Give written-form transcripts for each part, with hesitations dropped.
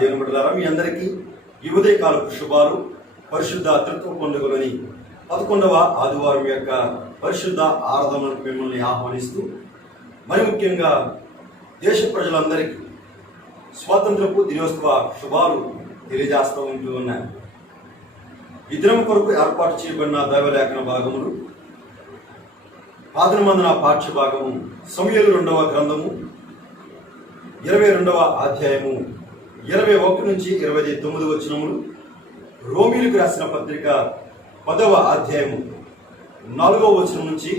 దేవుని బిడ్డలారా, మీ అందరికీ ఈ ఉదయకాలపు శుభాలు. పరిశుద్ధ త్రిత్వ పండుగలని 11వ ఆదివారం యొక్క పరిశుద్ధ ఆరాధనలకు మిమ్మల్ని ఆహ్వానిస్తూ, మరి ముఖ్యంగా దేశ ప్రజలందరికీ స్వాతంత్రపు దినోత్సవ శుభాలు తెలియజేస్తూ ఉంటూ ఉన్నాయి. ఈ దినం కొరకు ఏర్పాటు చేయబడిన దైవలేఖన భాగములు, ఆదిమందన పాఠ్య భాగము సమూయేలు 2వ గ్రంథము 22వ అధ్యాయము 21 నుంచి 29 వచనములు, రోమీలకు రాసిన పత్రిక 10వ అధ్యాయము 4వ వచనం నుంచి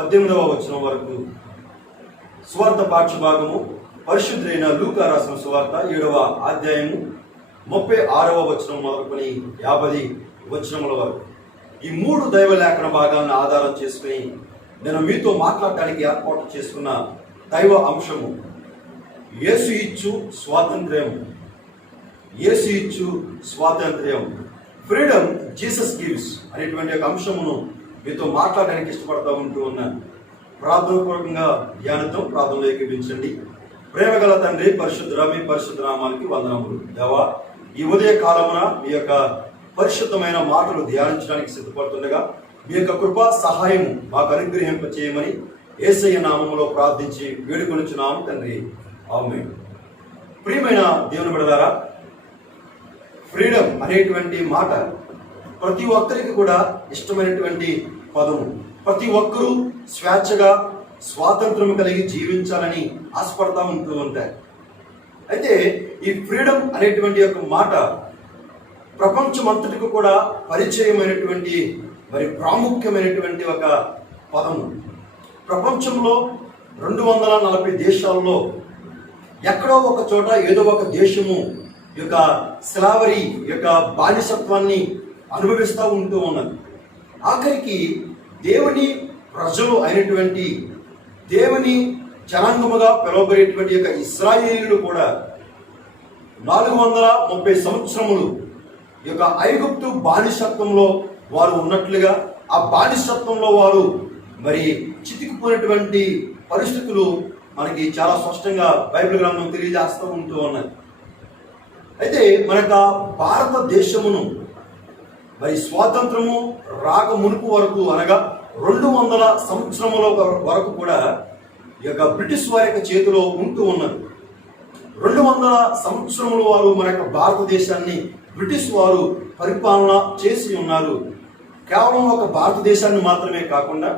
18వ వచనం వరకు, సువార్త పాఠ్య భాగము పరిశుద్ధుడైన లూకా రాసిన సువార్త 7వ అధ్యాయము 36వ వచనం మొదలుకొని 50 వచనముల వరకు. ఈ 3 దైవలేఖన భాగాలను ఆధారం చేసుకుని నేను మీతో మాట్లాడటానికి ఏర్పాటు చేసుకున్న దైవ అంశము యేసు ఇచ్చు స్వాతంత్ర్యం. యేసు ఇచ్చు స్వాతంత్ర్యం, ఫ్రీడమ్ జీసస్ గివ్స్ అనేటువంటి ఒక అంశమును మీతో మాట్లాడడానికి ఇష్టపడతా ఉంటూ ఉన్నాను. ప్రార్థనాపూర్వకంగా ధ్యానంతో ప్రార్థనలో ఏకీభవించండి. ప్రేమగల తండ్రి, పరిశుద్ధుడా, మీ పరిశుద్ధ నామానికి వందనములు. దేవా, ఈ ఉదయ కాలమున మీ యొక్క పరిశుద్ధమైన మాటలు ధ్యానించడానికి సిద్ధపడుతుండగా మీ యొక్క కృపా సహాయం మాకు అనుగ్రహింప చేయమని యేసయ్య నామములో ప్రార్థించి వేడుకొనుచున్నాము తండ్రి, ఆమేన్. ప్రియమైన దేవుని బిడ్డలారా, ఫ్రీడమ్ అనేటువంటి మాట ప్రతి ఒక్కరికి కూడా ఇష్టమైనటువంటి పదము. ప్రతి ఒక్కరూ స్వేచ్ఛగా స్వాతంత్రం కలిగి జీవించాలని ఆశపడతా ఉంటూ ఉంటారు. అయితే ఈ ఫ్రీడమ్ అనేటువంటి ఒక మాట ప్రపంచమంతటికి కూడా పరిచయమైనటువంటి మరి ప్రాముఖ్యమైనటువంటి ఒక పదము. ప్రపంచంలో 240 దేశాల్లో ఎక్కడో ఒక చోట ఏదో ఒక దేశము యొక్క స్లావరీ యొక్క బానిసత్వాన్ని అనుభవిస్తూ ఉంటూ ఉన్నది. ఆఖరికి దేవుని ప్రజలు అయినటువంటి, దేవుని జనాంగముగా పిలువబడేటువంటి యొక్క ఇశ్రాయేలీయులు కూడా 430 సంవత్సరములు యొక్క ఐగుప్తు బానిసత్వంలో వారు ఉన్నట్లుగా, ఆ బానిసత్వంలో వారు మరి చితికిపోయినటువంటి పరిస్థితులు మనకి చాలా స్పష్టంగా బైబిల్ గ్రంథం తెలియజేస్తూ ఉంటూ ఉన్నది. అయితే మన భారతదేశమును మరి స్వాతంత్రము రాక మునుపు వరకు, అనగా 200 సంవత్సరముల వరకు కూడా ఈ యొక్క బ్రిటిష్ వారి యొక్క చేతిలో ఉంటూ ఉన్నది. 200 సంవత్సరముల వారు మన యొక్క భారతదేశాన్ని బ్రిటిష్ వారు పరిపాలన చేసి ఉన్నారు. కేవలం ఒక భారతదేశాన్ని మాత్రమే కాకుండా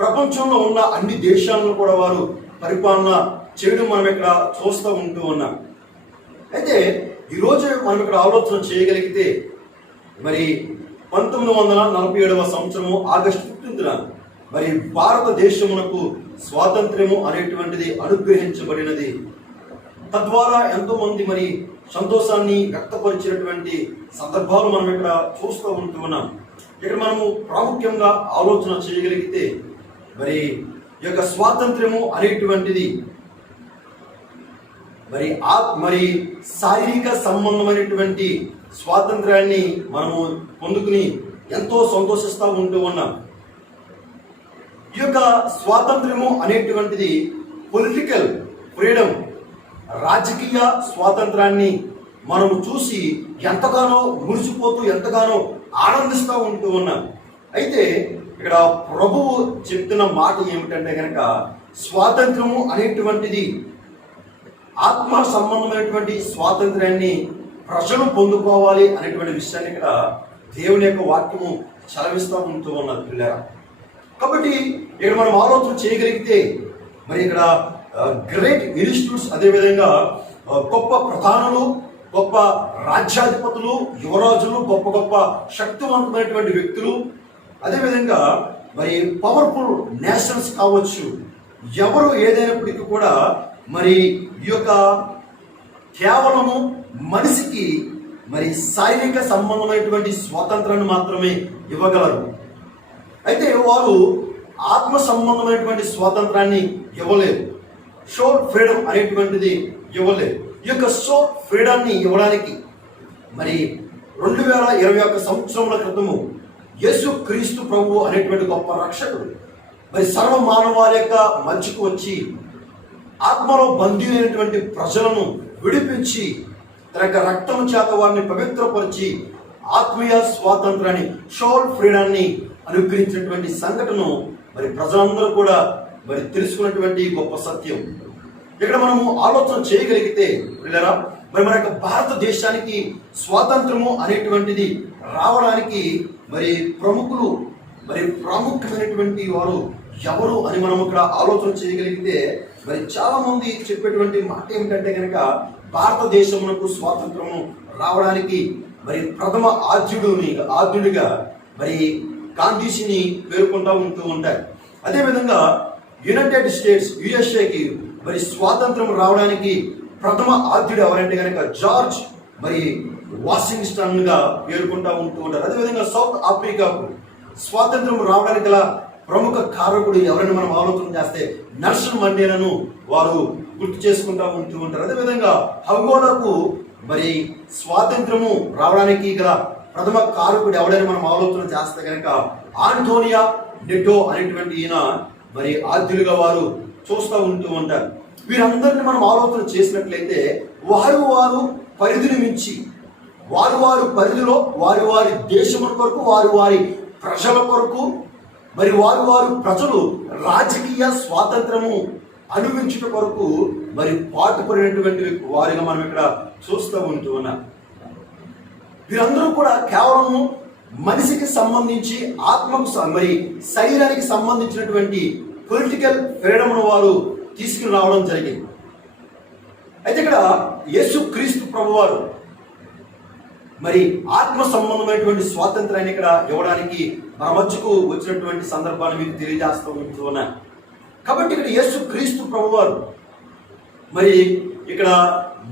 ప్రపంచంలో ఉన్న అన్ని దేశాలను కూడా వారు పరిపాలన చేయడం మనం ఇక్కడ చూస్తూ ఉంటూ ఉన్నాం. అయితే ఈరోజు మనం ఇక్కడ ఆలోచన చేయగలిగితే, మరి 1947వ సంవత్సరము ఆగస్టు 15న మరి భారతదేశమునకు స్వాతంత్ర్యము అనేటువంటిది అనుగ్రహించబడినది. తద్వారా ఎంతో మంది మరి సంతోషాన్ని వ్యక్తపరిచినటువంటి సందర్భాలు మనం ఇక్కడ చూస్తూ ఉంటూ ఉన్నాం. ఇక్కడ మనము ప్రాముఖ్యంగా ఆలోచన చేయగలిగితే, మరి ఈ యొక్క స్వాతంత్ర్యము అనేటువంటిది మరి శారీరక సంబంధమైనటువంటి స్వాతంత్ర్యాన్ని మనము పొందుకుని ఎంతో సంతోషిస్తూ ఉంటూ ఉన్నాం. ఈ యొక్క స్వాతంత్ర్యము అనేటువంటిది పొలిటికల్ ఫ్రీడమ్, రాజకీయ స్వాతంత్రాన్ని మనము చూసి ఎంతగానో మురిసిపోతూ, ఎంతగానో ఆనందిస్తూ ఉంటూ ఉన్నాం. అయితే ఇక్కడ ప్రభువు చెప్తున్న మాట ఏమిటంటే కనుక, స్వాతంత్రము అనేటువంటిది ఆత్మ సంబంధమైనటువంటి స్వాతంత్ర్యాన్ని ప్రజలు పొందుకోవాలి అనేటువంటి విషయాన్ని ఇక్కడ దేవుని యొక్క వాక్యము చలవిస్తూ ఉంటూ ఉన్నది పిల్లరా. కాబట్టి ఇక్కడ మనం ఆలోచన చేయగలిగితే, మరి ఇక్కడ గ్రేట్ ఇన్స్టిట్యూట్స్, అదేవిధంగా గొప్ప ప్రధానులు, గొప్ప రాజ్యాధిపతులు, యువరాజులు, గొప్ప గొప్ప శక్తివంతమైనటువంటి వ్యక్తులు, అదేవిధంగా మరి పవర్ఫుల్ నేషన్స్ కావచ్చు, ఎవరు ఏదైనప్పటికీ కూడా మరి ఈ యొక్క కేవలము మనిషికి మరి శారీరక సంబంధమైనటువంటి స్వాతంత్రాన్ని మాత్రమే ఇవ్వగలరు. అయితే వారు ఆత్మ సంబంధమైనటువంటి స్వాతంత్రాన్ని ఇవ్వలేరు. సోల్ ఫ్రీడమ్ అనేటువంటిది ఇవ్వలేదు. ఈ యొక్క సోల్ ఫ్రీడాన్ని ఇవ్వడానికి మరి 2021 సంవత్సరముల క్రితము యేసు క్రీస్తు ప్రభువు అనేటువంటి గొప్ప రక్షకుడు మరి సర్వ మానవాళి యొక్క మధ్యకు వచ్చి ఆత్మలో బందీలైనటువంటి ప్రజలను విడిపించి తన యొక్క రక్తము చేత వారిని పవిత్రపరిచి ఆత్మీయ స్వాతంత్రాన్ని, సోల్ ఫ్రీడాన్ని అనుగ్రహించినటువంటి సంఘటన మరి ప్రజలందరూ కూడా మరి తెలుసుకున్నటువంటి గొప్ప సత్యం. ఇక్కడ మనము ఆలోచన చేయగలిగితే పిల్లరా, మరి మన యొక్క భారతదేశానికి స్వాతంత్రము అనేటువంటిది రావడానికి మరి ప్రముఖులు, మరి ప్రాముఖ్యమైనటువంటి వారు ఎవరు అని మనం ఇక్కడ ఆలోచన చేయగలిగితే, మరి చాలా మంది చెప్పేటువంటి మాట ఏమిటంటే కనుక భారతదేశమునకు స్వాతంత్రము రావడానికి మరి ప్రథమ ఆద్యుడిగా మరి గాంధీజీని పేర్కొంటూ ఉంటూ ఉంటారు. అదేవిధంగా యునైటెడ్ స్టేట్స్ యుఎస్ఏకి మరి స్వాతంత్రం రావడానికి ప్రథమ ఆద్యుడు ఎవరంటే కనుక జార్జ్ మరి వాషింగ్టన్ గా పేర్కొంటూ ఉంటూ ఉంటారు. అదేవిధంగా సౌత్ ఆఫ్రికాకు స్వాతంత్రం రావడానికి గల ప్రముఖ కారకుడు ఎవరైనా మనం ఆలోచన చేస్తే నెల్సన్ మండేలాను వారు గుర్తు చేసుకుంటూ ఉంటూ ఉంటారు. అదేవిధంగా అంగోలాకు మరి స్వాతంత్రము రావడానికి గల ప్రథమ కారకుడు ఎవడైనా మనం ఆలోచన చేస్తే కనుక ఆంటోనియా నెటో అనేటువంటి ఈయన మరి ఆద్యులుగా వారు చూస్తూ ఉంటూ ఉంటారు. వీరందరినీ మనం ఆలోచన చేసినట్లయితే వారు పరిధిని మించి వారి పరిధిలో వారి దేశముల కొరకు వారి ప్రజల కొరకు మరి వారు ప్రజలు రాజకీయ స్వాతంత్రము అనుభవించుట కొరకు మరి పాటుపడినటువంటి వారిగా మనం ఇక్కడ చూస్తూ ఉంటూ ఉన్నాం. వీరందరూ కూడా కేవలము మనిషికి సంబంధించి ఆత్మకు మరి శరీరానికి సంబంధించినటువంటి పొలిటికల్ ఫ్రీడమ్ను వారు తీసుకుని రావడం జరిగింది. అయితే ఇక్కడ యేసుక్రీస్తు ప్రభువారు మరి ఆత్మ సంబంధమైనటువంటి స్వాతంత్రాన్ని ఇక్కడ ఇవ్వడానికి మన మధ్యకు వచ్చినటువంటి సందర్భాన్ని మీకు తెలియజేస్తూ ఉంటున్నాను. కాబట్టి ఇక్కడ యేసుక్రీస్తు ప్రభువారు మరి ఇక్కడ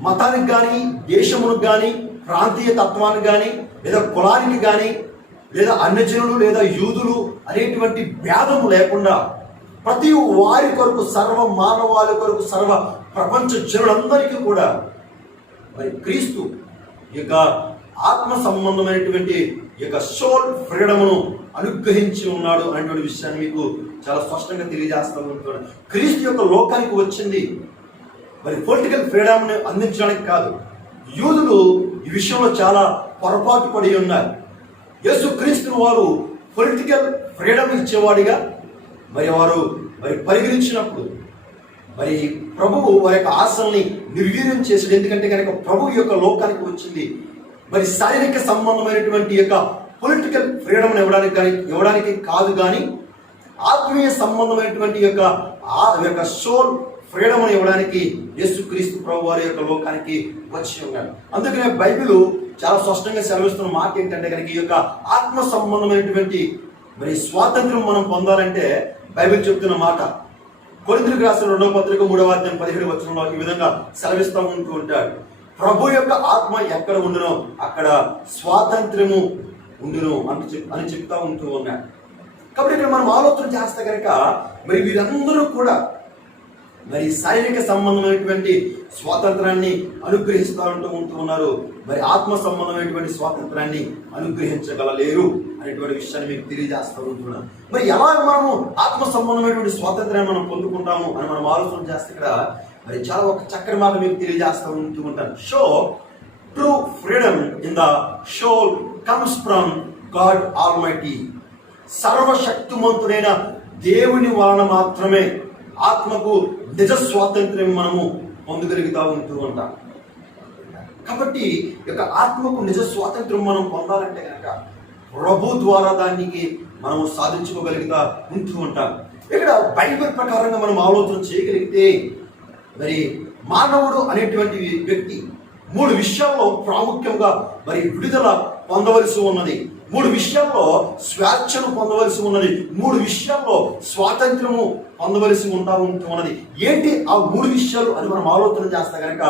మతానికి కానీ, దేశమునికి కానీ, ప్రాంతీయ తత్వానికి కానీ, లేదా కులానికి కానీ, లేదా అన్యజనులు లేదా యూదులు అనేటువంటి భేదము లేకుండా ప్రతి వారి కొరకు, సర్వ మానవాళి కొరకు, సర్వ ప్రపంచ జనులందరికీ కూడా మరి క్రీస్తు యొక్క ఆత్మ సంబంధమైనటువంటి యొక్క సోల్ ఫ్రీడమ్ను అనుగ్రహించి ఉన్నాడు అనేటువంటి విషయాన్ని మీకు చాలా స్పష్టంగా తెలియజేస్తూ ఉంటున్నాడు. క్రీస్తు యొక్క లోకానికి వచ్చింది మరి పొలిటికల్ ఫ్రీడమ్ని అందించడానికి కాదు. యూదులు ఈ విషయంలో చాలా పొరపాటు పడి ఉన్నారు. యేసుక్రీస్తును వారు పొలిటికల్ ఫ్రీడమ్ ఇచ్చేవాడిగా వారు పరిగణించినప్పుడు మరి ప్రభువు వారి యొక్క ఆశల్ని నిర్వీర్యం చేశాడు. ఎందుకంటే కనుక ప్రభు యొక్క లోకానికి వచ్చింది మరి శారీరక సంబంధమైనటువంటి యొక్క పొలిటికల్ ఫ్రీడమ్ ఇవ్వడానికి కాదు, కానీ ఆత్మీయ సంబంధమైనటువంటి యొక్క సోల్ ఫ్రీడమ్ ఇవ్వడానికి యేసుక్రీస్తు ప్రభు వారి యొక్క లోకానికి వచ్చి ఉన్నాడు. అందుకనే బైబిల్ చాలా స్పష్టంగా సెలవిస్తున్న మాట ఏంటంటే కనుక ఈ యొక్క ఆత్మ సంబంధమైనటువంటి మరి స్వాతంత్రం మనం పొందాలంటే బైబిల్ చెప్తున్న మాట కొరింథీయులకు రాసిన 2వ పత్రిక 3వ అధ్యాయం 17వ వచనంలో ఈ విధంగా సెలవిస్తూ ఉంటూ ఉంటాడు. ప్రభు యొక్క ఆత్మ ఎక్కడ ఉండునో అక్కడ స్వాతంత్రము ఉండును అని చెప్తా ఉంటూ ఉన్నాడు. కాబట్టి ఇక్కడ మనం ఆలోచన చేస్తే కనుక మరి వీరందరూ కూడా మరి శారీరక సంబంధమైనటువంటి స్వాతంత్రాన్ని అనుగ్రహిస్తూ ఉంటూ ఉన్నారు. మరి ఆత్మ సంబంధమైనటువంటి స్వాతంత్రాన్ని అనుగ్రహించగలలేరు అనేటువంటి విషయాన్ని మీకు తెలియజేస్తూ ఉంటున్నాను. మరి ఎలా మనము ఆత్మ సంబంధమైనటువంటి స్వాతంత్రాన్ని మనం పొందుకుంటాము అని మనం ఆలోచన చేస్తే ఇక్కడ మరి చాలా ఒక చక్కని మాట మీకు తెలియజేస్తూ ఉంటూ ఉంటాను. So true freedom in the soul comes from God almighty. సర్వశక్తిమంతుడైన దేవుని వలన మాత్రమే ఆత్మకు నిజ స్వాతంత్ర్యం మనము పొందగలుగుతూ ఉంటూ ఉంటాం. కాబట్టి యొక్క ఆత్మకు నిజ స్వాతంత్ర్యం మనం పొందాలంటే కనుక ప్రభు ద్వారా దానికి మనం సాధించుకోగలుగుతా ఉంటూ ఉంటాం. ఇక్కడ బైబిల్ ప్రకారంగా మనం ఆలోచన చేయగలిగితే మరి మానవుడు అనేటువంటి వ్యక్తి 3 విషయాల్లో ప్రాముఖ్యంగా మరి విడుదల పొందవలసి ఉన్నది. 3 విషయాల్లో స్వేచ్ఛను పొందవలసి ఉన్నది. 3 విషయాల్లో స్వాతంత్రము పొందవలసి ఉన్నది. ఏంటి ఆ 3 విషయాలు అని మనం ఆలోచన చేస్తే కనుక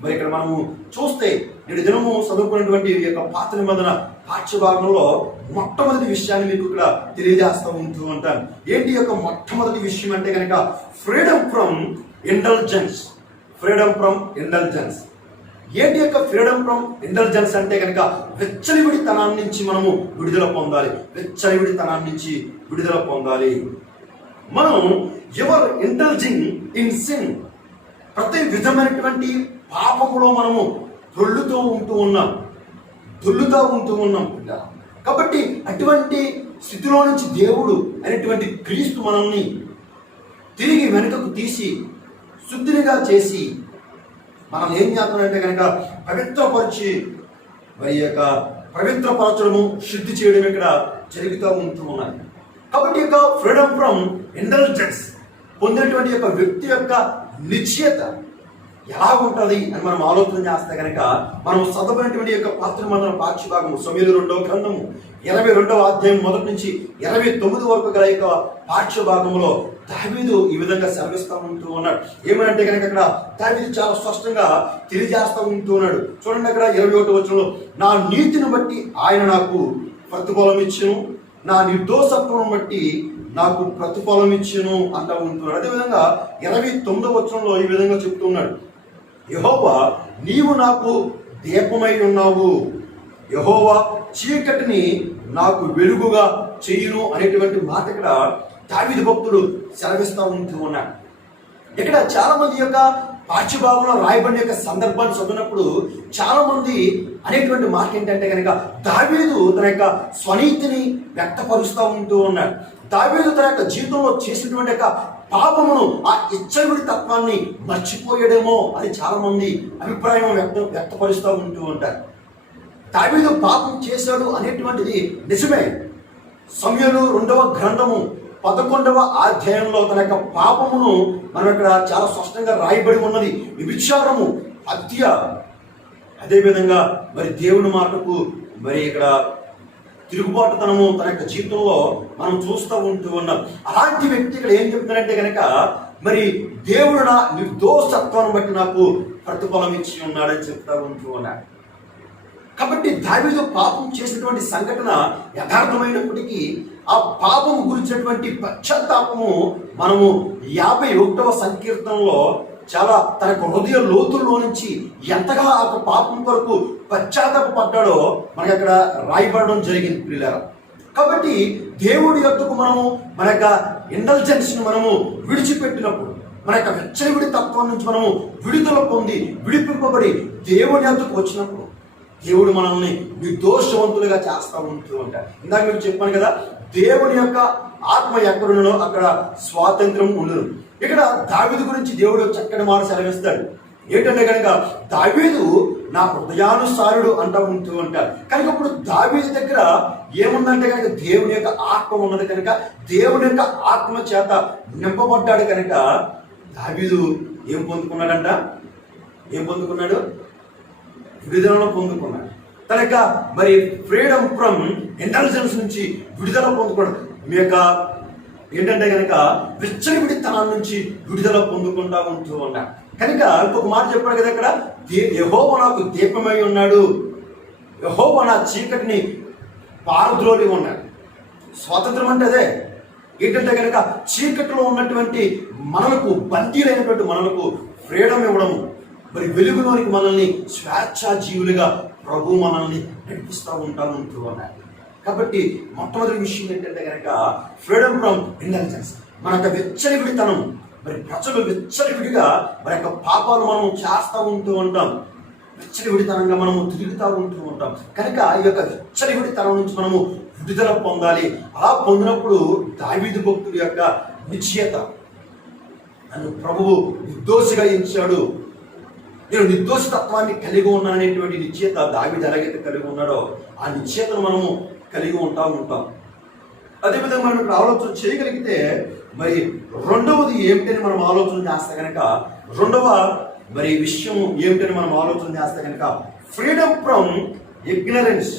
మరి ఇక్కడ మనము చూస్తే నేడు దినము చదువుకున్నటువంటి యొక్క పాత నిబంధన పాఠ్యభాగంలో మొట్టమొదటి విషయాన్ని మీకు ఇక్కడ తెలియజేస్తూ ఉంటూ ఉంటాను. ఏంటి యొక్క మొట్టమొదటి విషయం అంటే కనుక freedom from intelligence. Freedom from intelligence ఏంటి యొక్క ఫ్రీడమ్ ఫ్రమ్ ఇంటెలిజెన్స్ అంటే కనుక వెచ్చలివిడితనాన్ని నుంచి మనము విడుదల పొందాలి. వెచ్చలివిడితనాన్ని నుంచి విడుదల పొందాలి. మనం ఎవర్ ఇంటెలిజింగ్ ఇన్ సిన్, ప్రతి విధమైనటువంటి పాపములో మనము దొర్లుతూ ఉంటూ ఉన్నాం పిల్ల. కాబట్టి అటువంటి స్థితిలో నుంచి దేవుడు అనేటువంటి క్రీస్తు మనల్ని తిరిగి వెనుకకు తీసి శుద్ధినిగా చేసి మనం ఏం చేస్తున్నాడంటే కనుక పవిత్రపరిచి మరి యొక్క పవిత్రపరచడము, శుద్ధి చేయడం ఇక్కడ జరుగుతూ ఉన్నాయి. కాబట్టి యొక్క ఫ్రీడమ్ ఫ్రమ్ ఇండల్జెన్స్ పొందినటువంటి యొక్క వ్యక్తి యొక్క నిశ్చయత ఎలా ఉంటుంది అని మనం ఆలోచన చేస్తే కనుక మనం చదవనటువంటి యొక్క పాత్రమందరం పాఠ్యభాగము సమూయేలు 2వ గ్రంథము 22వ అధ్యాయం 1 నుంచి 29 వరకు గల యొక్క పాఠ్యభాగంలో దావీదు ఈ విధంగా సెలవిస్తూ ఉంటూ ఉన్నాడు. ఏమనంటే కనుక అక్కడ దావీదు చాలా స్పష్టంగా తెలియజేస్తూ ఉంటూ ఉన్నాడు. చూడండి అక్కడ 21వ వచనంలో, నా నీతిని బట్టి ఆయన నాకు ప్రతిఫలం ఇచ్చును, నా నిర్దోషత్వం బట్టి నాకు ప్రతిఫలం ఇచ్చును అంటూ ఉంటున్నాడు. అదేవిధంగా 29వ వచనంలో ఈ విధంగా చెప్తూ ఉన్నాడు, యెహోవా నీవు నాకు దీపమై ఉన్నావు, యెహోవా చీకటిని నాకు వెలుగుగా చేయును అనేటువంటి మాట ఇక్కడ దావీదు భక్తుడు సెలవిస్తూ ఉంటూ ఉన్నాడు. ఇక్కడ చాలా మంది యొక్క పాఠ్యభాగంలో రాయబడిన యొక్క సందర్భాన్ని చదివినప్పుడు చాలా మంది అనేటువంటి మాట ఏంటంటే కనుక దావీదు తన యొక్క స్వనీతిని వ్యక్తపరుస్తూ ఉంటూ ఉన్నాడు. దావీదు తన యొక్క జీవితంలో చేసినటువంటి యొక్క పాపమును, ఆ ఇచ్చగుడి తత్వాన్ని మర్చిపోయాడేమో అని చాలా మంది అభిప్రాయం వ్యక్తపరుస్తూ ఉంటూ ఉంటారు. దావీదు పాపం చేశాడు అనేటువంటిది నిజమే. సమూయేలు 2వ గ్రంథము 11వ అధ్యాయంలో తన యొక్క పాపమును మనం ఇక్కడ చాలా స్పష్టంగా రాయబడి ఉన్నది. వ్యభిచారము, హత్య, అదేవిధంగా మరి దేవుని మాటకు మరి ఇక్కడ తిరుగుబాటుతనము తన యొక్క జీవితంలో మనం చూస్తూ ఉంటూ ఉన్నాం. అలాంటి వ్యక్తి ఇక్కడ ఏం చెప్తున్నారంటే కనుక మరి దేవుడు నా నిర్దోషత్వాన్ని బట్టి నాకు ప్రతిఫలం ఇచ్చి ఉన్నాడని చెప్తా ఉంటూ ఉన్నాడు. కాబట్టి దావీదు పాపం చేసినటువంటి సంఘటన యథార్థమైనప్పటికీ ఆ పాపం గురించినటువంటి పశ్చాత్తాపము మనము 51వ సంకీర్తనలో చాలా తన హృదయ లోతుల్లో నుంచి ఎంతగా ఆ పాపం కొరకు పశ్చాత్తాపడ్డాడో మనకి అక్కడ రాయబడడం జరిగింది పిల్లలు. కాబట్టి దేవుడి యొద్దకు మనము మన యొక్క ఇంటెలిజెన్స్ మనము విడిచిపెట్టినప్పుడు, మన యొక్క వెచ్చలివిడి తత్వం నుంచి మనము విడుదల పొంది విడిపింపబడి దేవుని యొద్దకు వచ్చినప్పుడు దేవుడు మనల్ని నిర్దోషవంతులుగా చేస్తూ ఉంటూ ఉంటాడు. ఇందాక మీకు చెప్పాను కదా, దేవుని యొక్క ఆత్మ ఎక్కడున్నో అక్కడ స్వాతంత్రం ఉండదు. ఇక్కడ దావీదు గురించి దేవుడు చక్కటి మాట సెలవిస్తాడు. ఏంటంటే కనుక దావీదు నా హృదయానుసారుడు అంటూ ఉంటూ ఉంటాడు. కనుక ఇప్పుడు దావీదు దగ్గర ఏముందంటే కనుక దేవుని యొక్క ఆత్మ ఉన్నది కనుక దేవుని యొక్క ఆత్మ చేత నింపబడ్డాడు కనుక దావీదు ఏం పొందుకున్నాడంట? ఏం పొందుకున్నాడు? విడుదలను పొందుకున్నాడు. తన యొక్క మరి ఫ్రీడమ్ ఫ్రమ్ ఇంటెలిజెన్స్ నుంచి విడుదల పొందుకున్నాడు. మీ యొక్క ఏంటంటే కనుక విచ్చలవిడితనం నుంచి విడుదల పొందుకుంటా ఉంటూ ఉన్నాడు. కనుక ఇంకొక మాట చెప్పాడు కదా ఇక్కడ, యెహోవా నాకు దీపమై ఉన్నాడు, యెహోవా నా చీకటిని పారద్రోలి ఉన్నాడు. స్వాతంత్రం అంటే అదే. ఏంటంటే కనుక చీకటిలో ఉన్నటువంటి మనలకు, బందీలైనటువంటి మనలకు ఫ్రీడమ్ ఇవ్వడము, మరి వెలుగులోనికి మనల్ని స్వేచ్ఛా జీవులుగా ప్రభు మనల్ని నడిపిస్తూ ఉంటూ ఉన్నాడు. కాబట్టి మొట్టమొదటి విషయం ఏంటంటే కనుక ఫ్రీడమ్ ఫ్రమ్ ఇంటెలిజెన్స్, మన యొక్క విచ్చలవిడితనం. మరి ప్రజలు విచ్చలవిడిగా మన యొక్క పాపాలు మనం చేస్తూ ఉంటూ ఉంటాం, విచ్చలవిడితనంగా మనము తిరుగుతూ ఉంటూ ఉంటాం. కనుక ఈ యొక్క విచ్చలవిడితనం నుంచి మనము విడుదల పొందాలి. అలా పొందినప్పుడు దావీదు భక్తుడి యొక్క నిశ్చయత, నన్ను ప్రభువు నిర్దోషిగా ఎంచాడు, నేను నిర్దోషతత్వాన్ని కలిగి ఉన్నాననేటువంటి నిశ్చయత దావీదు ఎలాగైతే కలిగి ఉన్నాడో ఆ నిశ్చయతను మనము కలిగి ఉంటాం. అదేవిధంగా మనం ఇక్కడ ఆలోచన చేయగలిగితే మరి రెండవది ఏమిటని మనం ఆలోచన చేస్తే కనుక, రెండవ మరి విషయం ఏమిటని మనం ఆలోచన చేస్తే కనుక freedom from ignorance.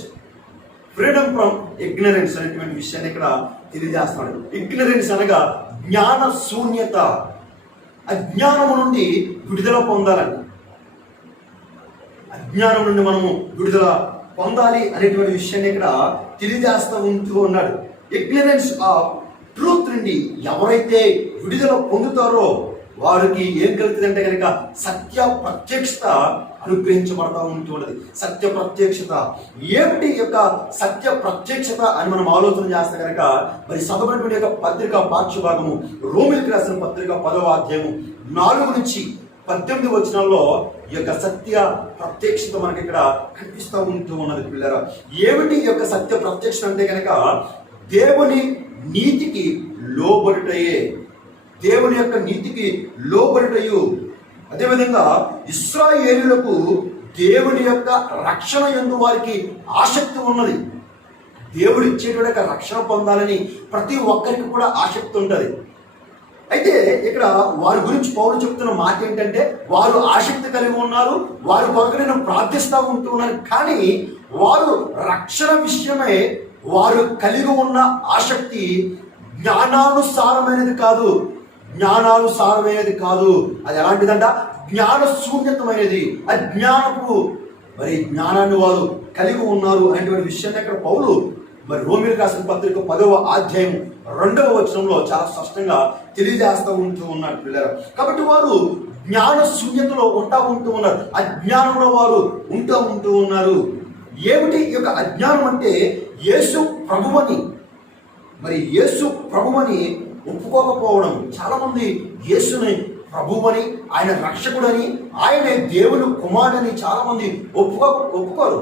Freedom from ignorance అనేటువంటి విషయాన్ని ఇక్కడ తెలియజేస్తున్నాడు. ఇగ్నరెన్స్ అనగా జ్ఞాన శూన్యత, అజ్ఞానము నుండి విడుదల పొందాలని, అజ్ఞానం నుండి మనము విడుదల పొందాలి అనేటువంటి విషయాన్ని ఇక్కడ తెలియజేస్తూ ఉంటూ ఉన్నాడు. ఇగ్నరెన్స్ ఆఫ్ ట్రూత్ నుండి ఎవరైతే విడుదల పొందుతారో వారికి ఏం కలుగుతుందంటే కనుక సత్య ప్రత్యక్షత అనుగ్రహించబడతా ఉంటూ ఉన్నది. సత్య ప్రత్యక్షత ఏమిటి? యొక్క సత్య ప్రత్యక్షత అని మనం ఆలోచన చేస్తే కనుక మరి చదవబడిన యొక్క పత్రిక పాఠ్యభాగము రోమిలికి రాసిన పత్రిక 10వ అధ్యాయము 4 నుంచి 18 వచనాల్లో ఈ యొక్క సత్య ప్రత్యక్షత మనకి ఇక్కడ కనిపిస్తూ ఉంటూ ఉన్నది పిల్లరా. ఏమిటి ఈ యొక్క సత్య ప్రత్యక్షత అంటే కనుక దేవుని నీతికి లోబడుటయే. దేవుని యొక్క నీతికి లోబడుటయు. అదేవిధంగా ఇశ్రాయేలీయులకు దేవుని యొక్క రక్షణ యందు వారికి ఆసక్తి ఉన్నది. దేవుడు ఇచ్చేటువంటి రక్షణ పొందాలని ప్రతి ఒక్కరికి కూడా ఆసక్తి ఉంటుంది. అయితే ఇక్కడ వారి గురించి పౌలు చెప్తున్న మాట ఏంటంటే వారు ఆసక్తి కలిగి ఉన్నారు, వారి కొరకు నేను ప్రార్థిస్తూ ఉంటున్నాను. కానీ వారు రక్షణ విషయమై వారు కలిగి ఉన్న ఆసక్తి జ్ఞానానుసారమైనది కాదు. జ్ఞానానుసారమైనది కాదు. అది ఎలాంటిదంట? జ్ఞాన శూన్యతమైనది. అజ్ఞానపు జ్ఞానాన్ని వారు కలిగి ఉన్నారు అనేటువంటి విషయాన్ని అక్కడ పౌలు రోమీయులకు రాసిన పత్రిక 10వ అధ్యాయం 2వ వచనంలో చాలా స్పష్టంగా తెలియజేస్తూ ఉంటూ ఉన్నారు పిల్లలు. కాబట్టి వారు జ్ఞాన శూన్యతలో ఉంటూ ఉన్నారు, అజ్ఞానంలో వారు ఉంటూ ఉన్నారు. ఏమిటి ఈ యొక్క అజ్ఞానం అంటే యేసు ప్రభువని యేసు ప్రభువని ఒప్పుకోకపోవడం. చాలా మంది యేసుని ప్రభువని, ఆయన రక్షకుడని, ఆయనే దేవుని కుమారుడని చాలా మంది ఒప్పుకోరు.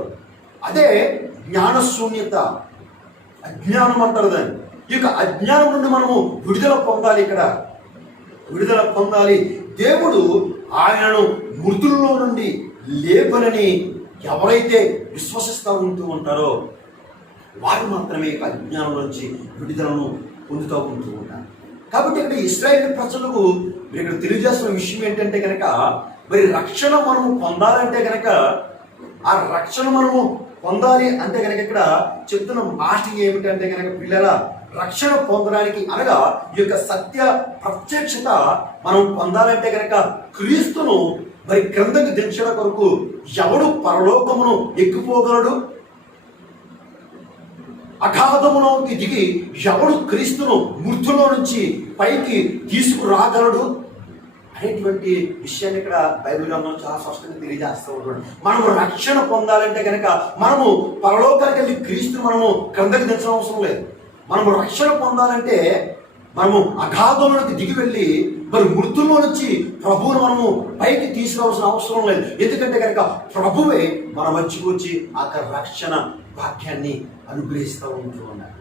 అదే జ్ఞాన శూన్యత, అజ్ఞానం అంటారు దాన్ని. ఈ యొక్క అజ్ఞానం నుండి మనము విడుదల పొందాలి. ఇక్కడ విడుదల పొందాలి. దేవుడు ఆయనను మృతుల్లో నుండి లేపనని ఎవరైతే విశ్వసిస్తూ ఉంటూ ఉంటారో వారు మాత్రమే అజ్ఞానం నుంచి విడుదలను పొందుతూ ఉంటూ ఉంటారు. కాబట్టి ఇక్కడ ఇశ్రాయేలు ప్రజలకు ఇక్కడ తెలియజేస్తున్న విషయం ఏంటంటే కనుక రక్షణ మనము పొందాలంటే కనుక ఆ రక్షణ మనము పొందాలి అంటే కనుక ఇక్కడ చెప్తున్న మాట ఏమిటంటే కనుక పిల్లల రక్షణ పొందడానికి అనగా ఈ యొక్క సత్య ప్రత్యక్షత మనం పొందాలంటే కనుక క్రీస్తును క్రిందకి దించడం కొరకు ఎవడు పరలోకమును ఎక్కిపోగలడు? అగాధములోకి దిగి ఎవడు క్రీస్తును మృతుల్లో నుంచి పైకి తీసుకురాగలడు అనేటువంటి విషయాన్ని ఇక్కడ బైబిల్ గ్రంథంలో చాలా స్పష్టంగా తెలియజేస్తూ ఉంటాడు. మనము రక్షణ పొందాలంటే కనుక మనము పరలోకానికి వెళ్ళి క్రీస్తును మనము క్రిందకి దించడం అవసరం లేదు. మనము రక్షణ పొందాలంటే మనము అగాధంలోకి దిగి వెళ్ళి మృతుల్లో నుంచి ప్రభువును మనము పైకి తీసుకురావాల్సిన అవసరం లేదు. ఎందుకంటే కనుక ప్రభువే మన మధ్యకు వచ్చి ఆ రక్షణ భాగ్యాన్ని అనుగ్రహిస్తూ ఉంటూ ఉన్నారు.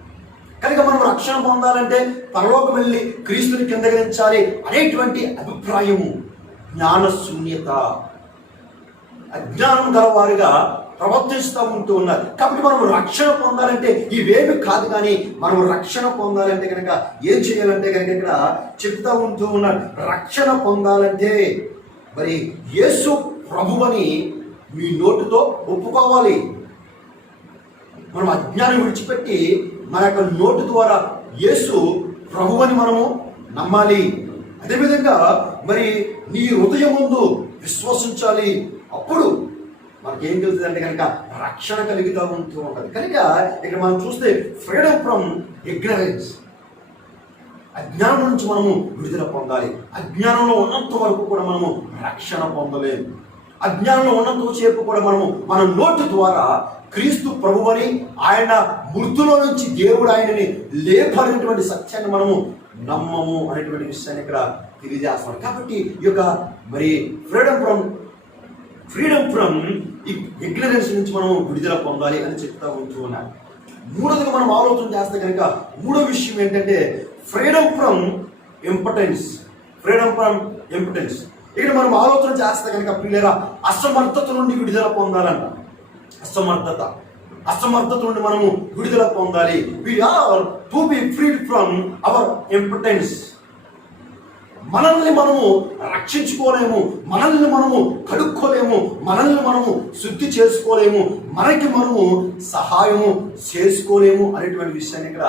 కనుక మనం రక్షణ పొందాలంటే పరలోకం వెళ్ళి క్రీస్తుని కిందగించాలి అనేటువంటి అభిప్రాయము జ్ఞాన శూన్యత, అజ్ఞానం గలవారుగా ప్రవర్తిస్తూ ఉంటూ ఉన్నారు. కాబట్టి మనం రక్షణ పొందాలంటే ఇవేమి కాదు. కానీ మనం రక్షణ పొందాలంటే కనుక ఏం చేయాలంటే కనుక ఇక్కడ చెప్తా ఉంటూ ఉన్నారు. రక్షణ పొందాలంటే యేసు ప్రభువని మీ నోటితో ఒప్పుకోవాలి. మనం అజ్ఞానం విడిచిపెట్టి మన యొక్క నోటి ద్వారా యేసు ప్రభువని మనము నమ్మాలి. అదేవిధంగా నీ హృదయం ముందు విశ్వసించాలి. అప్పుడు మనకేం తెలుస్తుంది అంటే కనుక రక్షణ కలుగుతూ ఉంటూ ఉంటుంది. కనుక ఇక్కడ మనం చూస్తే ఫ్రీడమ్ ఫ్రమ్ ఇగ్నరెన్స్, అజ్ఞానం నుంచి మనము విడుదల పొందాలి. అజ్ఞానంలో ఉన్నంత వరకు కూడా మనము రక్షణ పొందలేము. అజ్ఞానంలో ఉన్నంత సేపు కూడా మనము మన నోటి ద్వారా క్రీస్తు ప్రభువని, ఆయన మృతులో నుంచి దేవుడు ఆయనని లేపనేటువంటి సత్యాన్ని మనము నమ్మము అనేటువంటి విషయాన్ని ఇక్కడ తెలియజేస్తాం. కాబట్టి ఈ యొక్క ఫ్రీడమ్ ఫ్రమ్ ఇగ్నరెన్స్ నుంచి మనం విడుదల పొందాలి అని చెప్తా ఉంటూ ఉన్నారు. మూడోదిగా మనం ఆలోచన చేస్తే కనుక మూడో విషయం ఏంటంటే ఫ్రీడమ్ ఫ్రమ్ ఇంపార్టెన్స్. ఇక్కడ మనం ఆలోచన చేస్తే కనుక పిల్లల అసమర్థత నుండి విడుదల పొందాలంట. అసమర్థత నుండి మనము విడుదల పొందాలి. We are to be freed from our importance. మనల్ని మనము రక్షించుకోలేము, మనల్ని మనము కడుక్కోలేము, మనల్ని మనము శుద్ధి చేసుకోలేము, మనకి మనము సహాయము చేసుకోలేము అనేటువంటి విషయాన్ని ఇక్కడ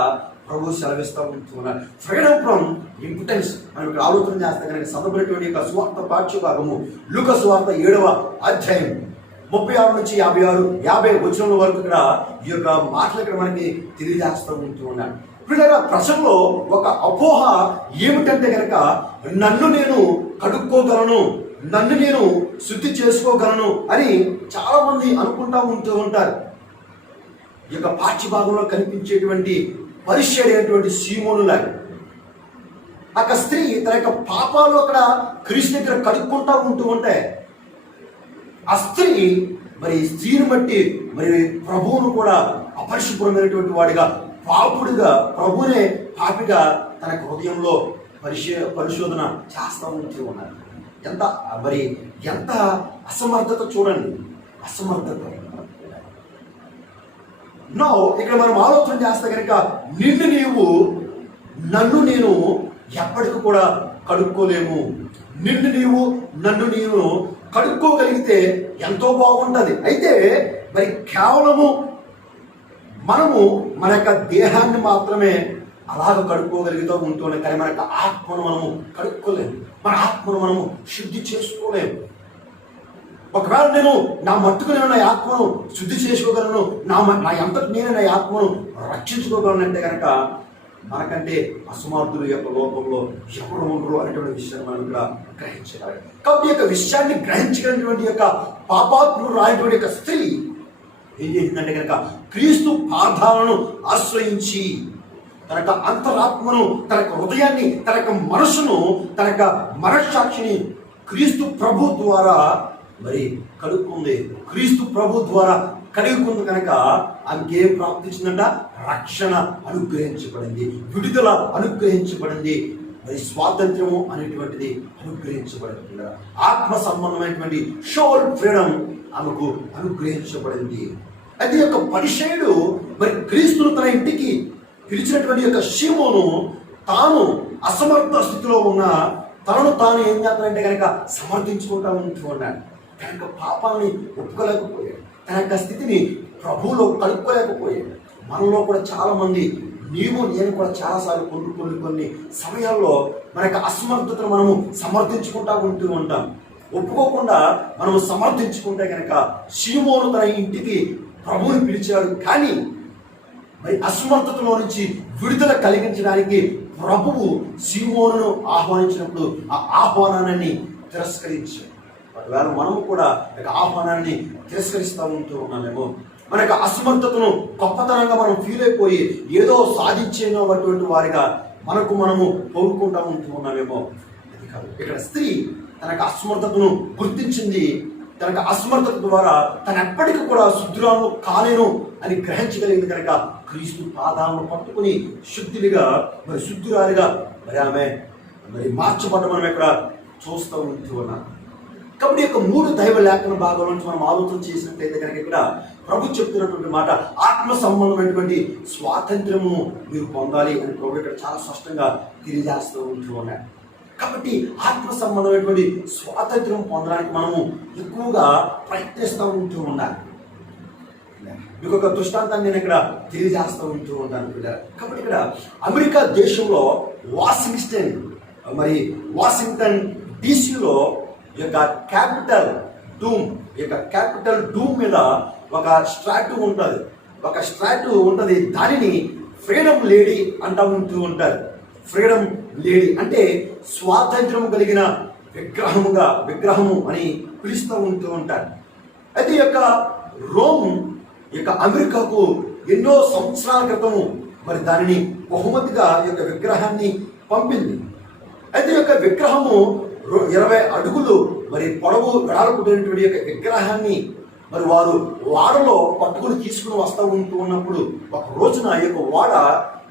ప్రభు సెలవిస్తూ ఉంటున్నారు. ఫ్రీడమ్ ఫ్రమ్ ఇంపార్టెన్స్ మనం ఇక్కడ ఆలోచన చేస్తే కనుక చదవబడినటువంటి యొక్క సువార్త పాఠ్య భాగము లూకా సువార్త 7వ అధ్యాయం 36 నుంచి 50 వచనముల వరకు ఇక్కడ ఈ యొక్క మాటలు ఇక్కడ మనకి తెలియజేస్తూ ఉంటూ ఉన్నాడు. పిల్లల ప్రజల్లో ఒక అపోహ ఏమిటంటే కనుక నన్ను నేను కడుక్కోగలను, నన్ను నేను శుద్ధి చేసుకోగలను అని చాలా మంది అనుకుంటా ఉంటూ ఉంటారు. ఈ యొక్క పాఠ్య భాగంలో కనిపించేటువంటి పరిచయుడైనటువంటి సీమోను లాగా ఆ యొక్క స్త్రీ తన యొక్క పాపాలు అక్కడ క్రీస్తు దగ్గర కడుక్కుంటా ఉంటే ఆ స్త్రీ మరి స్త్రీని బట్టి మరి ప్రభువును కూడా అపరిశుభ్రమైనటువంటి వాడిగా, పాపుడిగా, ప్రభునే పాపిగా తన హృదయంలో పరిశోధన చేస్తూ ఉంటూ ఉన్నారు. ఎంత అసమర్థత చూడండి, అసమర్థత. నో ఇక్కడ మనం ఆలోచన చేస్తే కనుక నన్ను నేను ఎప్పటికి కూడా కడుక్కోలేము. నన్ను నేను కడుక్కోగలిగితే ఎంతో బాగుంటుంది. అయితే మరి కేవలము మనము మన యొక్క దేహాన్ని మాత్రమే అలాగ కడుక్కోగలుగుతూ ఉంటున్నాం, కానీ మన యొక్క ఆత్మను మనము కడుక్కోలేము, మన ఆత్మను మనము శుద్ధి చేసుకోలేము. ఒకవేళ నేను నా మట్టుకు నేను నా ఆత్మను శుద్ధి చేసుకోగలను, నా ఎంతటి నేను నా ఆత్మను రక్షించుకోగలను అంటే కనుక మనకంటే అసమర్థుల యొక్క లోకంలో ఎవరు ఉండరు అనేటువంటి విషయాన్ని మనం ఇక్కడ గ్రహించాలి. కాబట్టి ఈ యొక్క విషయాన్ని గ్రహించగలిగినటువంటి యొక్క పాపాత్ములు రాయటువంటి యొక్క స్త్రీ ఏం చేసిందంటే కనుక క్రీస్తు పాదాలను ఆశ్రయించి తన యొక్క అంతరాత్మను, తన యొక్క హృదయాన్ని, తన యొక్క మనసును, తన యొక్క మనస్సాక్షిని క్రీస్తు ప్రభు ద్వారా మరి కడుక్కుంది. క్రీస్తు ప్రభు ద్వారా కడుగుకుంది కనుక ఆమెకి ఏం ప్రాప్తించిందంట? రక్షణ అనుగ్రహించబడింది, విడుదల అనుగ్రహించబడింది, మరి స్వాతంత్ర్యము అనేటువంటిది అనుగ్రహించబడింది. ఆత్మ సంబంధమైనటువంటి సోల్ ఫ్రీడమ్ ఆమెకు అనుగ్రహించబడింది. అయితే యొక్క పరిచయుడు మరి క్రీస్తును తన ఇంటికి పిలిచినటువంటి యొక్క సీమోను తాను అసమర్థ స్థితిలో ఉన్న తనను తాను ఏం చేస్తానంటే కనుక సమర్థించుకుంటా ఉంటున్నాడు. తన యొక్క పాపాన్ని ఒప్పుకోలేకపోయాడు, తన యొక్క స్థితిని ప్రభువులో కలుపుకోలేకపోయాడు. మనలో కూడా చాలా మంది, నేను కూడా చాలాసార్లు కొన్ని సమయాల్లో మన యొక్క అసమర్థతను మనము సమర్థించుకుంటా ఉంటూ ఉంటాం. ఒప్పుకోకుండా మనము సమర్థించుకుంటే కనుక సీమోను తన ఇంటికి ప్రభువుని పిలిచాడు, కానీ మరి అసమర్థతలో నుంచి విడుదల కలిగించడానికి ప్రభువు సీమోనును ఆహ్వానించినప్పుడు ఆ ఆహ్వానాన్ని తిరస్కరించాడు. ఒకవేళ మనము కూడా ఆహ్వానాన్ని తిరస్కరిస్తూ ఉంటూ ఉన్నామేమో, మన యొక్క అసమర్థతను గొప్పతనంగా మనం ఫీల్ అయిపోయి ఏదో సాధించేటువంటి వారిగా మనము కోరుకుంటూ ఉంటూ ఉన్నామేమో. అది కాదు. ఇక్కడ స్త్రీ తన యొక్క అసమర్థతను గుర్తించింది. తన యొక్క అసమర్థత ద్వారా తను ఎప్పటికీ కూడా శుద్ధురాలు కాలేను అని గ్రహించగలిగింది కనుక క్రీస్తు పాదాలను పట్టుకుని శుద్ధిగా మరి శుద్ధురాలిగా మరి ఆమె మరి మార్చబడ్డ మనం ఇక్కడ చూస్తూ ఉంటూ ఉన్నాం. కాబట్టి యొక్క 3 దైవ లేఖన భాగాల నుంచి మనం ఆలోచన చేసినట్లయితే కనుక ఇక్కడ ప్రభు చెప్తున్నటువంటి మాట, ఆత్మ సంబంధమైనటువంటి స్వాతంత్ర్యము మీరు పొందాలి అని ప్రభు ఇక్కడ చాలా స్పష్టంగా తెలియజేస్తూ ఉంటూ ఉన్నాయి. కాబట్టి ఆత్మ సంబంధమైనటువంటి స్వాతంత్ర్యం పొందడానికి మనము ఎక్కువగా ప్రయత్నిస్తూ ఉంటూ ఉండాలి. మీకు ఒక దృష్టాంతాన్ని నేను ఇక్కడ తెలియజేస్తూ ఉంటూ ఉంటాను పిల్లలు. కాబట్టి ఇక్కడ అమెరికా దేశంలో వాషింగ్టన్ డీసీలో యొక్క క్యాపిటల్ డూమ్ మీద ఒక స్టాట్యూ ఉంటుంది. దానిని ఫ్రీడమ్ లేడీ అంటూ ఉంటూ ఉంటారు. ఫ్రీడమ్ లేడీ అంటే స్వాతంత్ర్యం కలిగిన విగ్రహము అని పిలుస్తూ ఉంటూ ఉంటారు. అయితే ఈ యొక్క రోమ్ అమెరికాకు ఎన్నో సంవత్సరాల క్రితము మరి దానిని బహుమతిగా ఈ యొక్క విగ్రహాన్ని పంపింది. అయితే ఈ యొక్క విగ్రహము 20 అడుగులు మరి పొడవు వెడల్పుటువంటి యొక్క విగ్రహాన్ని మరి వారు వాడలో పట్టుకుని తీసుకుని వస్తూ ఉంటూ ఉన్నప్పుడు ఒక రోజున ఈ యొక్క వాడ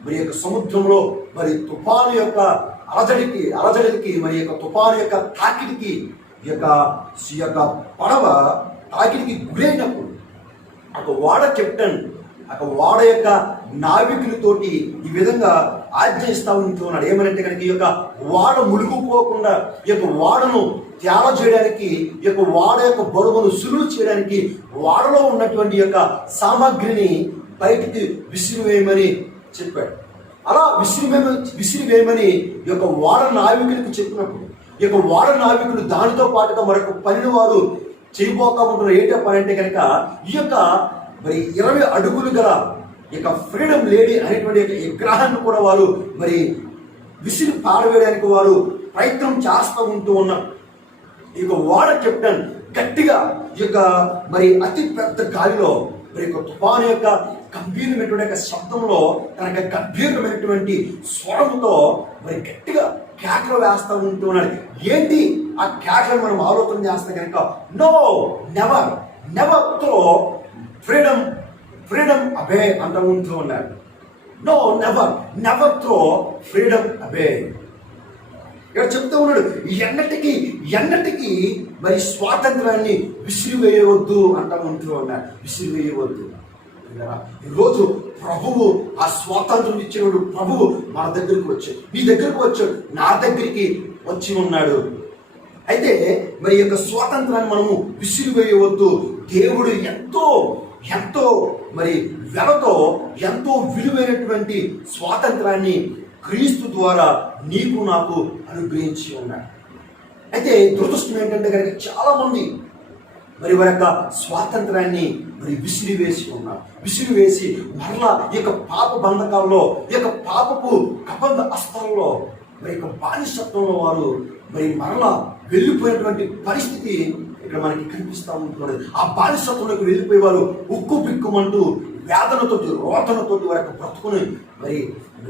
మరి యొక్క సముద్రంలో మరి తుఫాను యొక్క అలజడికి మరి యొక్క తుఫాను యొక్క తాకిడికి ఈ యొక్క పడవ తాకిడికి గురైనప్పుడు ఒక వాడ కెప్టెన్ వాడ యొక్క నావికులతోటి ఈ విధంగా ఆజ్ఞయిస్తూ ఉంటూ ఉన్నాడు. ఏమనంటే కనుక ఈ యొక్క వాడ మునిగిపోకుండా ఈ యొక్క వాడను తేడా చేయడానికి, ఈ యొక్క వాడ యొక్క బరువును సులువు చేయడానికి వాడలో ఉన్నటువంటి యొక్క సామాగ్రిని బయటికి విసిరివేయమని చెప్పాడు. అలా విసిరివేయమని ఈ యొక్క వాడ నావికులకు చెప్పినప్పుడు ఈ యొక్క వాడ నావికులు దానితో పాటుగా మరొక పనిని వారు చేయబోతా ఉంటారు. ఏంటో పని అంటే కనుక ఈ యొక్క మరి 20 అడుగులు గల ఈ యొక్క ఫ్రీడమ్ లేడీ అనేటువంటి యొక్క విగ్రహాన్ని కూడా వారు మరి విసిరి పారవేయడానికి వారు ప్రయత్నం చేస్తూ ఉంటూ ఉన్నారు. ఈ యొక్క వాడ కెప్టెన్ గట్టిగా ఈ యొక్క మరి అతి పెద్ద గాలిలో మరి యొక్క తుఫాను యొక్క గంభీరమైనటువంటి యొక్క శబ్దంలో తన యొక్క గంభీరమైనటువంటి స్వరముతో మరి గట్టిగా కేకలు వేస్తూ ఉంటున్నాడు. ఏంటి ఆ కేకలు మనం ఆలోచన చేస్తే కనుక no never never throw freedom away అంటూ ఉంటూ ఉన్నాడు. No never never throw freedom away. ఇక్కడ చెప్తూ ఉన్నాడు ఎన్నటికీ మరి స్వాతంత్రాన్ని విసిరివేయవద్దు అంటూ ఉంటూ ఉన్నాడు. విసిరివేయవద్దు. ఈరోజు ప్రభువు ఆ స్వాతంత్రం ఇచ్చినప్పుడు ప్రభువు మన దగ్గరికి వచ్చాడు, నీ దగ్గరకు వచ్చాడు, నా దగ్గరికి వచ్చి ఉన్నాడు. అయితే మరి ఈ యొక్క స్వాతంత్రాన్ని మనము విసిరివేయవద్దు. దేవుడు ఎంతో మరి వెలతో ఎంతో విలువైనటువంటి స్వాతంత్రాన్ని క్రీస్తు ద్వారా నీకు నాకు అనుగ్రహించి ఉన్నాడు. అయితే దురదృష్టం ఏంటంటే కనుక చాలా మంది మరి వారి యొక్క స్వాతంత్రాన్ని మరి విసిరివేసి మరలా ఈ యొక్క పాప బంధకాల్లో, ఈ యొక్క పాపపు కబంధ అస్త్రంలో, మరి యొక్క బానిసత్వంలో వారు మరి మరలా వెళ్ళిపోయినటువంటి పరిస్థితి ఇక్కడ మనకి కనిపిస్తూ ఉంటున్నది. ఆ బానిసత్వంలోకి వెళ్ళిపోయే వారు ఉక్కు బిక్కుమంటూ వేదనతోటి రోదనతోటి వారి యొక్క బ్రతుకుని మరి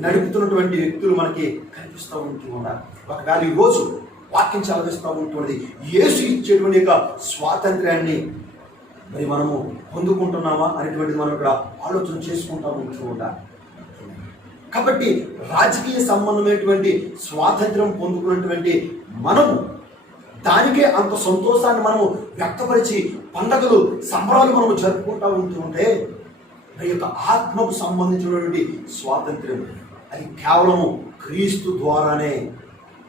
నడుపుతున్నటువంటి వ్యక్తులు మనకి కనిపిస్తూ ఉంటూ ఉన్నారు. ఒకవేళ ఈరోజు వాక్యం చదివిస్తూ ఉంటున్నది యేసు ఇచ్చేటువంటి యొక్క స్వాతంత్ర్యాన్ని మరి మనము పొందుకుంటున్నామా అనేటువంటిది మనం ఇక్కడ ఆలోచన చేసుకుంటూ ఉంటూ ఉండాలి. కాబట్టి రాజకీయ సంబంధమైనటువంటి స్వాతంత్ర్యం పొందుకున్నటువంటి మనము దానికే అంత సంతోషాన్ని మనము వ్యక్తపరిచి పండగలు సంబరాలు మనము జరుపుకుంటూ ఉంటే మరి యొక్క ఆత్మకు సంబంధించినటువంటి స్వాతంత్ర్యం అది కేవలము క్రీస్తు ద్వారానే,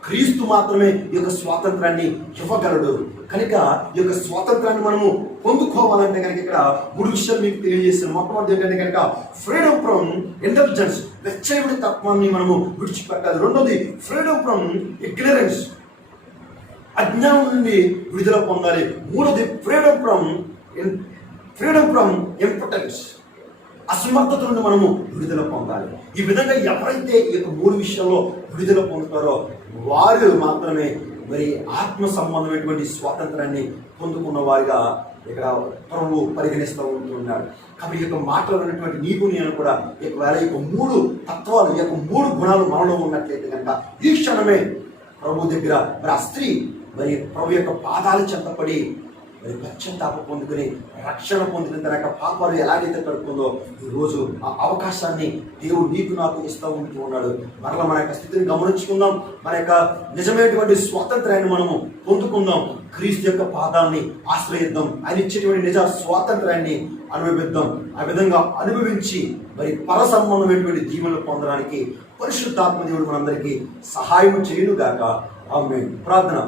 క్రీస్తు మాత్రమే ఈ యొక్క స్వాతంత్రాన్ని ఇవ్వగలడు. కనుక ఈ యొక్క స్వాతంత్రాన్ని మనము పొందుకోవాలంటే కనుక ఇక్కడ 3 విషయాలు మీకు తెలియజేస్తాను. మొట్టమొదటి ఏంటంటే కనుక ఫ్రీడమ్ ఫ్రమ్ ఇంటెలిజెన్స్, వెచ్చని తత్వాన్ని మనము విడిచిపెట్టాలి. రెండోది ఫ్రీడమ్ ఫ్రమ్ ఇగ్నరెన్స్, అజ్ఞానం నుండి విడుదల పొందాలి. మూడోది ఫ్రీడమ్ ఫ్రమ్ ఇంపార్టెన్స్, అసమర్థత నుండి మనము విడుదల పొందాలి. ఈ విధంగా ఎవరైతే ఈ యొక్క 3 విషయాల్లో విడుదల పొందుతారో వారు మాత్రమే మరి ఆత్మ సంబంధమైనటువంటి స్వాతంత్రాన్ని పొందుకున్న వారిగా ఇక్కడ ప్రభువు పరిగణిస్తూ ఉంటున్నాడు. కాబట్టి ఈ యొక్క మాటలు ఉన్నటువంటి నీకు నేను కూడా ఒకవేళ ఈ యొక్క 3 తత్వాలు, ఈ యొక్క 3 గుణాలు మనలో ఉన్నట్లయితే కనుక ఈ క్షణమే ప్రభు దగ్గర మరి ఆ స్త్రీ మరి ప్రభు యొక్క పాదాలు చెంతపడి మరి పశ్చాత్తాప పొందుకుని రక్షణ పొందిన తన యొక్క పాపాలు ఎలాగైతే కడుపుకుందో ఈరోజు ఆ అవకాశాన్ని దేవుడు నీకు నాకు ఇస్తూ ఉంటూ ఉన్నాడు. మరలా మన యొక్క స్థితిని గమనించుకుందాం, మన యొక్క నిజమైనటువంటి స్వాతంత్రాన్ని మనము పొందుకుందాం, క్రీస్తు యొక్క పాదాలని ఆశ్రయిద్దాం, ఆయన ఇచ్చేటువంటి నిజ స్వాతంత్రాన్ని అనుభవిద్దాం. ఆ విధంగా అనుభవించి మరి పర సంబంధమైనటువంటి దీవెనలు పొందడానికి పరిశుద్ధాత్మ దేవుడు మనందరికీ సహాయం చేయునుగాక. ఆమేన్. ప్రార్థన.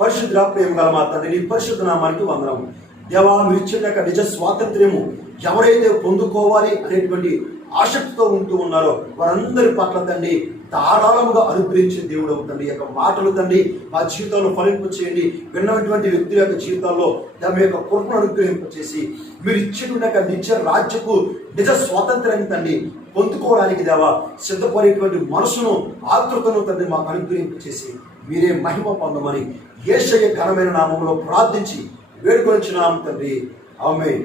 పరిశుద్ధ ప్రేమ గల మా తండ్రి, నీ పరిశుద్ధ నామానికి వందనము. దేవా, మీరు ఇచ్చిన నిజ స్వాతంత్ర్యము ఎవరైతే పొందుకోవాలి అనేటువంటి ఆసక్తితో ఉంటూ ఉన్నారో వారందరి పట్ల తండ్రి ధారాళముగా అనుగ్రహించిన దేవుడు అవుతండి. ఈ యొక్క మాటలు తండ్రి మా జీవితాల్లో ఫలింపు చేయండి. విన్నటువంటి వ్యక్తుల యొక్క జీవితాల్లో దాని యొక్క కృపను అనుగ్రహింపచేసి మీరు ఇచ్చినటువంటి నిత్య రాజ్యపు నిజ స్వాతంత్రాన్ని తండ్రి పొందుకోవడానికి దేవా సిద్ధపడేటువంటి మనసును, ఆతృతను తండ్రి మాకు అనుగ్రహింపచేసి మీరే మహిమ పొందమని యేసయ్య ఘనమైన నామములో ప్రార్థించి వేడుకొనిచున్నాము తండ్రి. ఆమేన్.